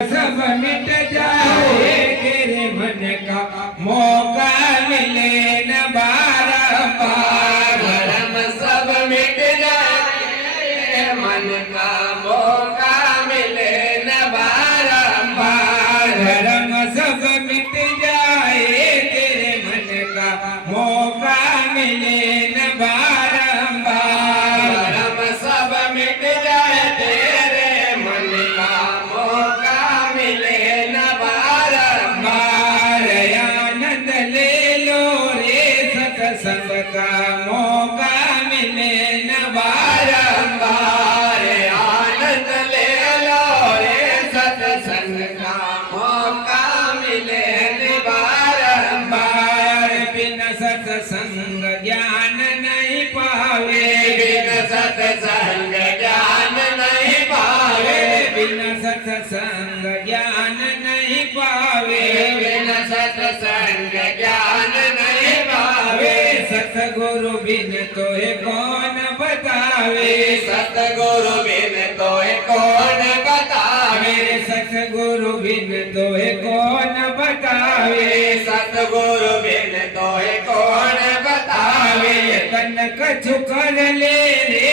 सब मिट जाए तेरे मन का मौका मिले न बारंबार। धर्म सब मिट जाए मन का मौका मिले न बारंबार। धर्म सब मिट जाए तेरे मन का मौका मिले न बारंबार। धर्म सब मिट जाए तेरे मन का मौका मिले न बारंबार। आनंद ले लो रे सत्संग का मौका मिले न बारंबार आनंद ले लो रे सत्संग का मौका मिले न बारंबार। बिन सत्संग ज्ञान नहीं पावे, बिन सत्संग ज्ञान नहीं पावे, बिन सत्संग ज्ञान नहीं पावे, बिन सत्संग ज्ञान नहीं पावे। सतगुरु बिन तोहे कौन बतावे, सतगुरु बिन तोहे कौन बतावे, सतगुरु बिन तोहे कौन बतावे, सतगुरु बिन तोहे कौन बतावे। तन कछु कर ले रे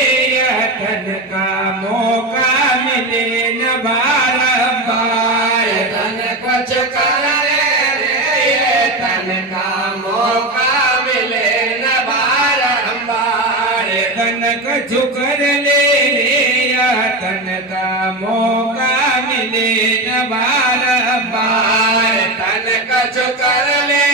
तन का मौका मिले न बारंबार। तन कुछ कर रे तन का मौका मिले न बारंबार। तन कछु कर ले रे तन का मौका मिले न बारंबार। तन कुछ कर ले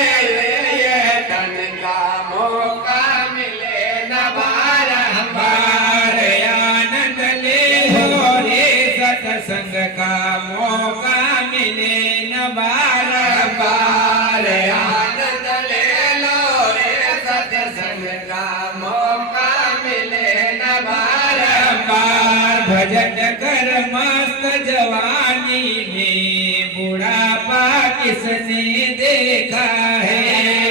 तन का मौका मिले न बारंबार। आनंद ले लो रे सत्संग का मौका मिले न बारंबार। आनंद ले लो रे सत्संग का मौका मिले न बारंबार। भजन कर मस्त जवानी में बुढ़ापा किसने देखा है।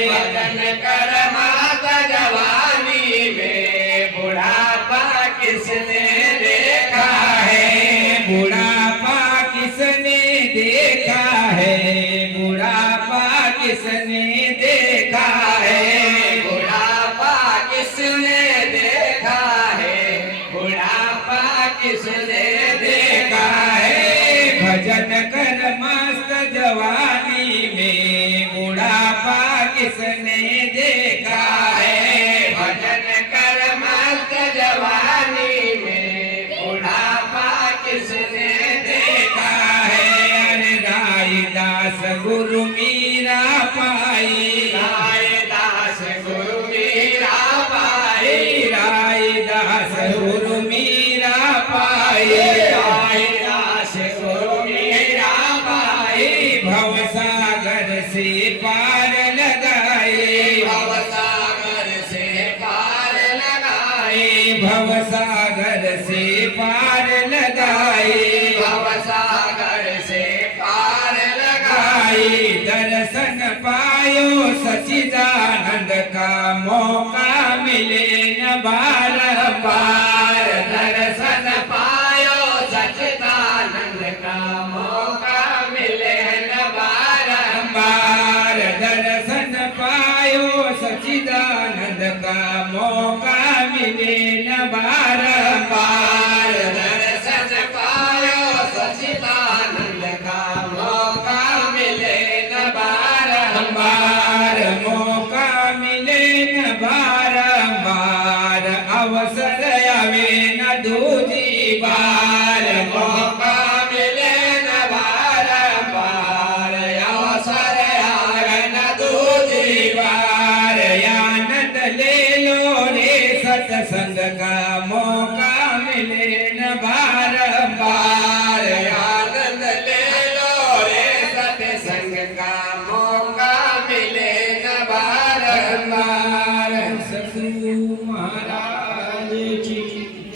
भजन कर माता जवानी में बुढ़ापा किसने देखा है। बुढ़ापा किसने देखा है, बुढ़ापा किसने देखा है। बुढ़ापा किसने देखा है, बुढ़ापा किसने देखा है। भजन कर मस्त जवानी में बुढ़ापा किसने देखा है। भजन कर मस्त जवानी में बुढ़ापा किसने देखा है। अरे रायदास गुरु मीरा पाई, रायदास गुरु मीरा पाई, रायदास गुरु मीरा पाई। रायदास गुरु मीरा पाई। भवसागर से पार लगाए, भवसागर से पार लगाए, भवसागर से पार लगाए। भवसागर से पार लगाए। दर्शन पायो सच्चिदानंद का मौका मिले न बारंबार। दर्शन पायो सच्चिदानंद का मौका मिले न बारंबार। दर्शन पायो सच्चिदानंद का मौका मिले न बारंबार। दर्शन पायो सच्चिदानंद का मौका मिले न बारंबार। मौका मिले न बारंबार, अवसर आवे न दूजी बार। मौका मिले न बारंबार, अवसर आवे न दूजी बार। आनंद ले लो रे सत्संग का मौका